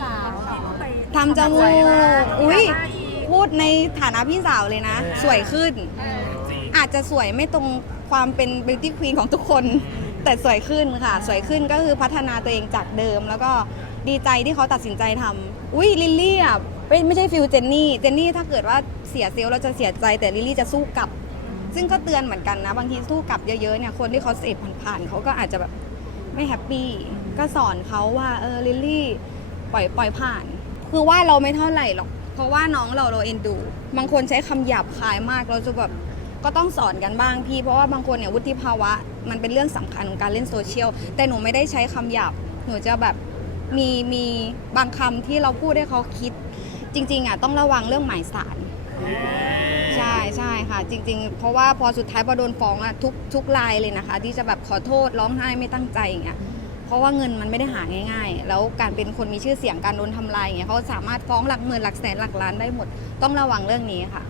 สาวทำจมูก อุ้ยพูดในฐานะพี่สาวเลยนะ สวยขึ้น อาจจะสวยไม่ตรงความเป็น beauty queen ของทุกคน แต่สวยขึ้นค่ะ สวยขึ้นก็คือพัฒนาตัวเองจากเดิม แล้วก็ดีใจที่เขาตัดสินใจทำอุ้ยลิลลี่อะไม่ไม่ใช่ฟิลเจนนี่ เจนนี่ถ้าเกิดว่าเสียเซลล์เราจะเสียใจแต่ลิลลี่จะสู้กลับ ซึ่งก็เตือนเหมือนกันนะ บางทีสู้กลับเยอะๆเนี่ยคนที่เขาเสพผ่านๆเขาก็อาจจะแบบไม่แฮปปี้ก็สอนเขาว่าเออลิลลี่ ปล่อยปล่อยผ่าน คือว่าเราไม่เท่าไหร่หรอก เพราะว่าน้องเราเราเอ็นดู บางคนใช้คำหยาบคายมากเราจะแบบก็ต้องสอนกันบ้างพี่ เพราะว่าบางคนเนี่ยวุฒิภาวะ มันเป็นเรื่องสำคัญของการเล่นโซเชียล แต่หนูไม่ได้ใช้คำหยาบ หนูจะแบบมีมีบางคำที่เราพูดให้เขาคิด จริง ๆอะต้องระวังเรื่องหมายสาร ใช่ใช่ค่ะ จริง ๆ เพราะว่าพอสุดท้ายพอโดนฟ้องอะทุกทุกรายเลยนะคะ ที่จะแบบขอโทษร้องไห้ไม่ตั้งใจอย่างเงี้ย เพราะว่าเงินมันไม่ได้หาง่ายๆ แล้วการเป็นคนมีชื่อเสียงการโดนทำลายอย่างเงี้ยเขาสามารถฟ้องหลักหมื่นหลักแสนหลักล้านได้หมด ต้องระวังเรื่องนี้ค่ะ